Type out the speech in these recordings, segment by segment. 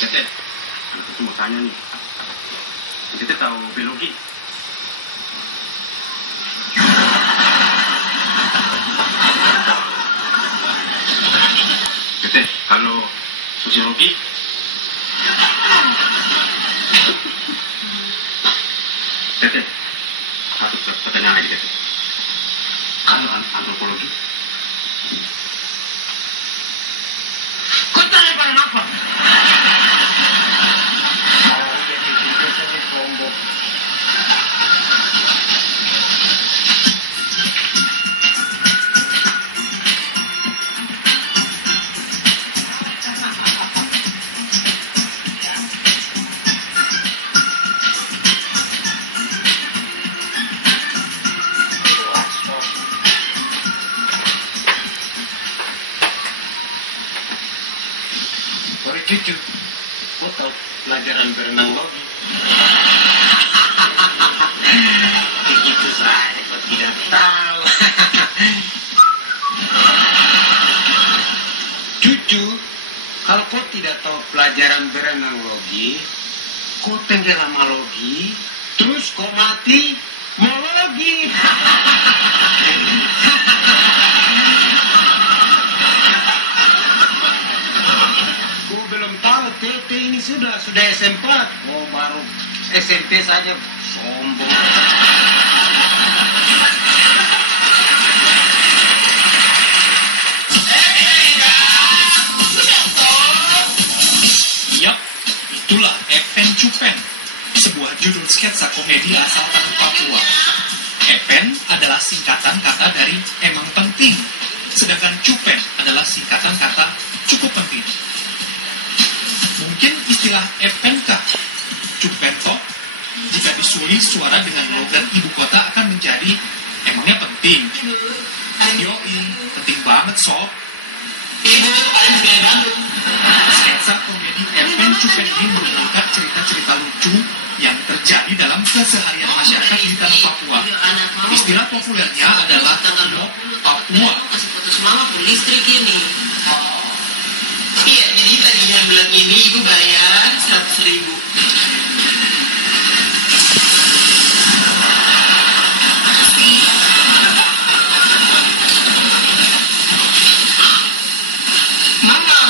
Tete, aku mau tanya nih. Tete tahu biologi? Tete, kalau sosiologi? Tete, satu pertanyaan lagi, Tete. Kalau antropologi? Kau tanya pada apa? Sorry cucu, kau tahu pelajaran berenang logi? Begitu saja kau tidak tahu. Cucu, kalau kau tidak tahu pelajaran berenang logi, kau tenggelam logi, terus kau mati mau logi. Kau belum tahu Tete ini sudah SMP. Oh baru SMP saja sombong. Yap, itulah Epen Cupen, sebuah judul sketsa komedi asal tanah Papua. Epen adalah singkatan kata dari emang penting, sedangkan Cupen adalah singkatan kata cukup penting. Mungkin istilah Epenkah, Cupento, jika disulis suara dengan logat ibu kota akan menjadi emangnya penting. Yoi, penting banget sob. Sketsa komedi Epen Cupen ini mengangkat cerita-cerita lucu yang terjadi dalam keseharian masyarakat di tanah Papua. Istilah populernya adalah Mop Papua. Kasih foto semama pun listrik ini. Iya, jadi tadinya bulan ini ibu bayar 100.000. Mama,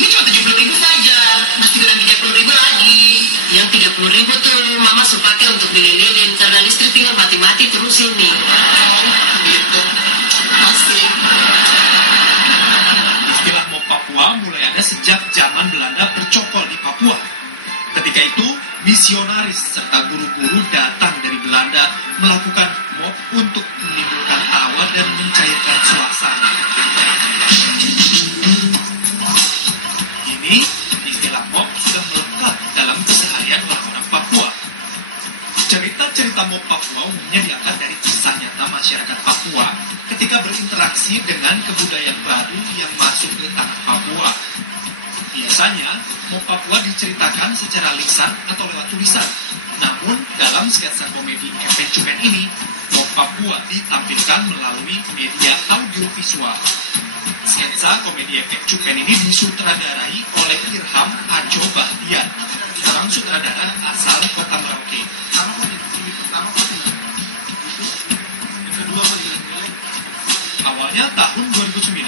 ini cuma 70.000 saja. Masih kurang 30.000 lagi. Yang 30.000 tuh mama suruh pakai untuk beli lilin karena listrik tinggal mati-mati terus ini. Gitu. Masih. Istilah Mop Papua mulai ada sejak zaman Belanda bercokol di Papua. Ketika itu, misionaris serta guru-guru datang dari Belanda melakukan mop untuk menimbulkan tawa dan mencairkan suasana. Kini, istilah mop sudah melekat dalam keseharian orang-orang Papua. Cerita-cerita Mop Papua umumnya diangkat dari kisah nyata masyarakat Papua ketika berinteraksi dengan kebudayaan baru yang masuk ke tanah Papua. Biasanya, Mop Papua diceritakan secara lisan atau lewat tulisan. Namun, dalam sketsa komedi Epen Cupen ini, Mop Papua ditampilkan melalui media audiovisual. Sketsa komedi Epen Cupen ini disutradarai oleh Irham Aco Bahtian, seorang sutradara asal Kota Merauke. Awalnya tahun 2009,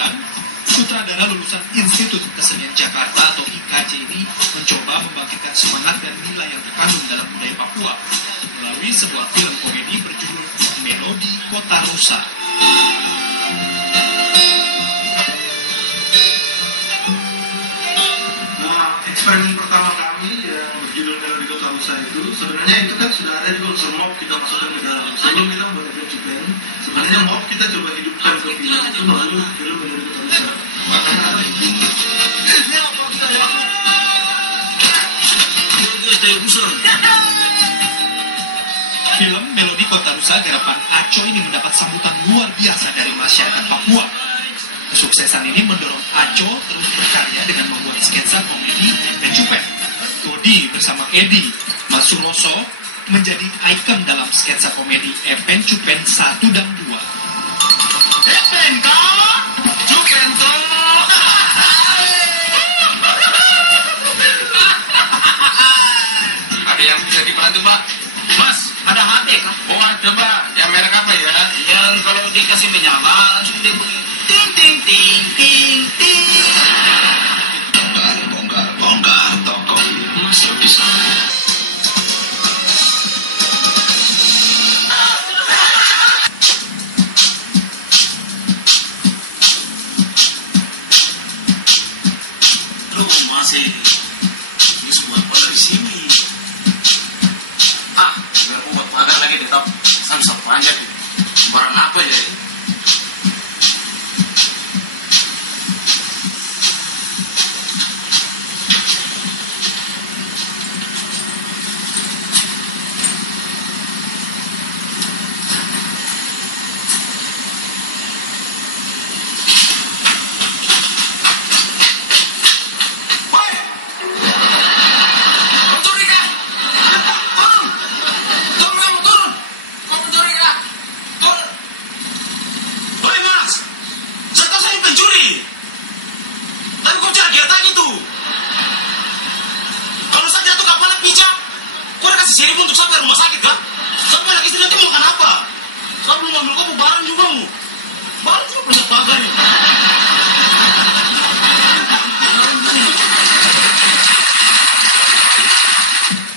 sutradara lulusan Institut Kesenian Jakarta atau IKJ ini mencoba membangkitkan semangat dan nilai yang terkandung dalam budaya Papua melalui sebuah film komedi berjudul Melodi Kota Rusa. Nah, eksperimen pertama kami yang berjudul Melodi Kota Rusa itu sebenarnya itu kan sudah ada di unsur mop kita masukkan ke dalam. Sebelum kita membuat Epen Cupen, sebenarnya mop kita coba hidupkan ke film itu melalui film Melodi Kota Rusa. Film Melodi Kota Rusa garapan Aco ini mendapat sambutan luar biasa dari masyarakat Papua. Kesuksesan ini mendorong Aco terus berkarya dengan membuat sketsa komedi Epen Cupen. Dodi bersama Edi Masuroso menjadi ikon dalam sketsa komedi Epen Cupen 1 dan 2. Epen kau, Cupen kau. Coba, yang merek apa ya? Yang kalau dikasih menyala langsung dia bunyi ting ting ting ting ting. Bongkar toko. Masih bisa. Lu masih ini semua dari sini. Biar aku buat pagar lagi tetap samsak panjang. Barang apa ya ini?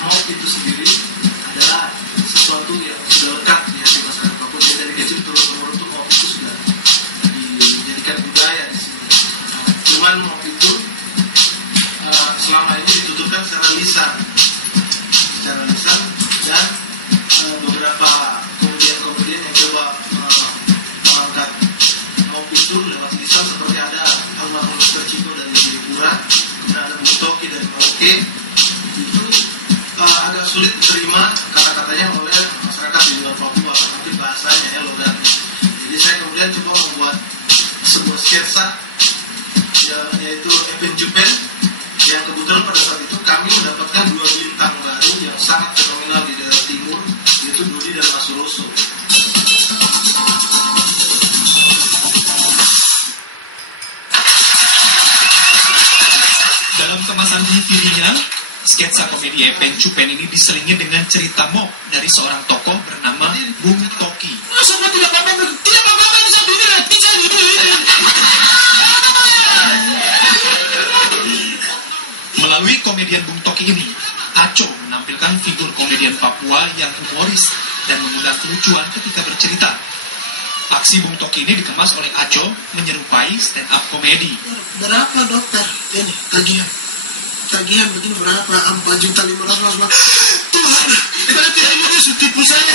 Maop itu sendiri adalah sesuatu yang sudah lekat ya di masyarakat Papua. Jadi dari kecil turun-temurun tuh maop itu sudah dijadikan budaya di sini. Cuman maop itu selama ini ditutupkan secara lisan dan beberapa komedian yang coba mengangkat maop itu lewat lisan seperti ada almarhum Dr. Ciko dari Jayapura, kemudian ada Bung Toki dari Merauke. Itu agak sulit diterima kata-katanya oleh masyarakat di luar Papua, mungkin bahasanya ya, logatnya. Jadi saya kemudian coba membuat sebuah sketsa yaitu Epen Jupen, yang kebetulan pada saat itu kami mendapatkan 2 bintang baru yang sangat fenomenal di daerah timur, yaitu Dodi dan Mas Suroso. Dalam kemasan DVD-nya, sketsa komedi Epen Cupen ini diselingi dengan cerita mock dari seorang tokoh bernama Bung Toki. Sama tidak apa-apa bisa bilang tidak. Melalui komedian Bung Toki ini, Aco menampilkan figur komedian Papua yang humoris dan mengundang kelucuan ketika bercerita. Aksi Bung Toki ini dikemas oleh Aco menyerupai stand up komedi. Berapa dokter? Ini tagihan begini berapa? 4.500.000. Tuhan, berarti ini dia tipu saya.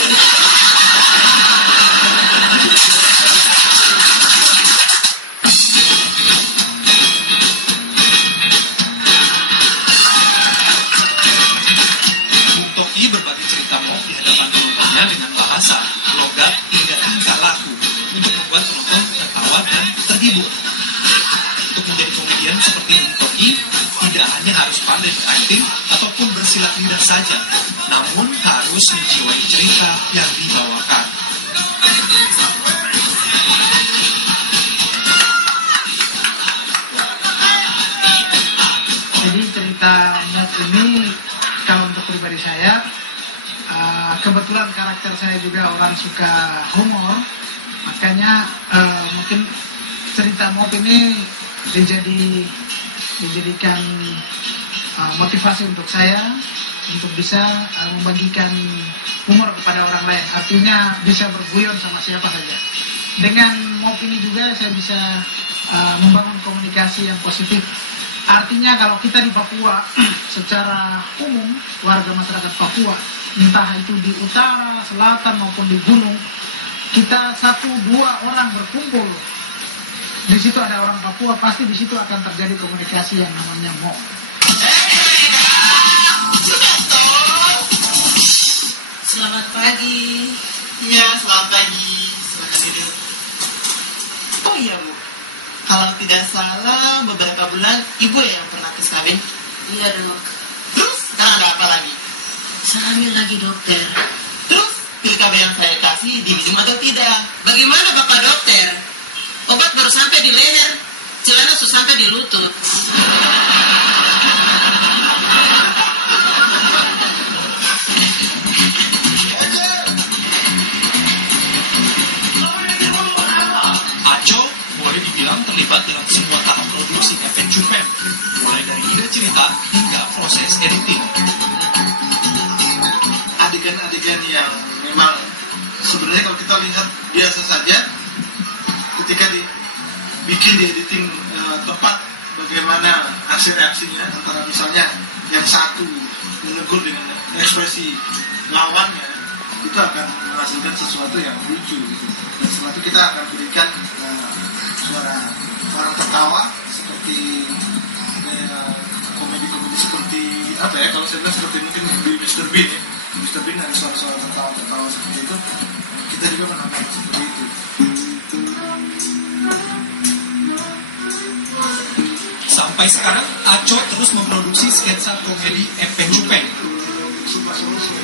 Bung Toki berbagi cerita mock di hadapan penontonnya dengan bahasa, logat, hingga tingkah laku untuk membuat penonton tertawa dan terhibur. Untuk menjadi komedian seperti Bung Toki, tidak hanya harus pandai berakting ataupun bersilat lidah saja, namun harus menjiwai cerita yang dibawakan. Jadi cerita mock ini kalau untuk pribadi saya, kebetulan karakter saya juga orang suka humor, makanya mungkin cerita mock ini dijadikan motivasi untuk saya untuk bisa membagikan humor kepada orang lain. Artinya bisa berguyon sama siapa saja. Dengan mock ini juga saya bisa membangun komunikasi yang positif. Artinya kalau kita di Papua secara umum, warga masyarakat Papua, entah itu di utara, selatan maupun di gunung, kita 1-2 orang berkumpul, di situ ada orang Papua, pasti di situ akan terjadi komunikasi yang namanya mock. Selamat pagi. Ya, selamat pagi. Selamat tidur. Oh iya, Bu. Kalau tidak salah, beberapa bulan Ibu yang pernah kawin. Iya, Dok. Terus, sekarang ada apa lagi? Hamil lagi, dokter. Terus, pil KB yang saya kasih diminum atau tidak? Bagaimana, Bapak Dokter? Obat baru sampai di leher, celana sudah sampai di lutut. Cupen, mulai dari ide cerita hingga proses editing. Adegan-adegan yang memang sebenarnya kalau kita lihat biasa saja, ketika dibikin di editing tepat, bagaimana hasil reaksinya antara misalnya yang satu menegur dengan ekspresi lawannya, itu akan menghasilkan sesuatu yang lucu gitu. Dan setelah itu kita akan berikan suara orang tertawa seperti komedi-komedi seperti apa ya, kalau saya bilang seperti mungkin di Mr. Bean ya. Mr. Bean ada suara-suara tertawa seperti itu. Kita juga menambahkan seperti itu. Sampai sekarang, Aco terus memproduksi sketsa komedi Epen Cupen.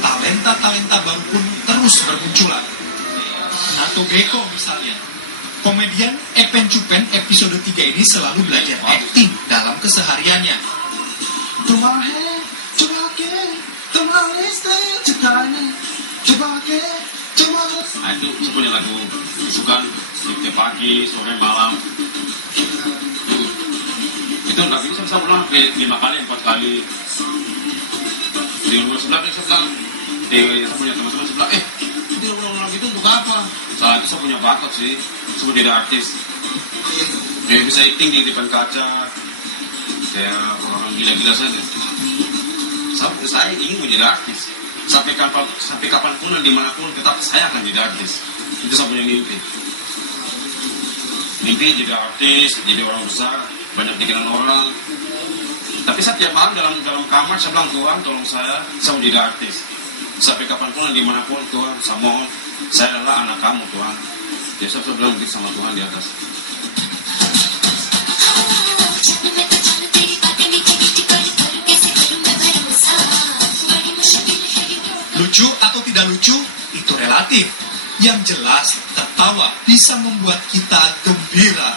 Talenta-talenta baru pun terus bermunculan. Nato Geko misalnya. Komedian Epen Cupen episode 3 ini selalu belajar acting dalam kesehariannya. Nah itu sebenarnya lagu kesukaan setiap pagi, sore, malam. Itu lagu ini saya bisa ulang 5 kali, 4 kali. Di rumah sebelah, saya punya teman-teman sebelah, dia ulang-ulang gitu untuk apa? Saat itu saya punya bakat sih, saya jadi artis. Dia bisa acting di depan kaca, kayak orang gila-gila saja. Saya ingin menjadi artis. Sampai kapanpun dan dimanapun tetap saya akan jadi artis. Itu saya punya mimpi. Mimpi jadi artis, jadi orang besar, banyak dikenal orang. Tapi setiap malam dalam kamar saya bilang, Tuhan tolong saya mau jadi artis. Sampai kapanpun dan dimanapun Tuhan, saya mohon, saya adalah anak kamu Tuhan. Jadi saya bilang begitu sama Tuhan di atas. Lucu atau tidak lucu, itu relatif. Yang jelas, tertawa bisa membuat kita gembira.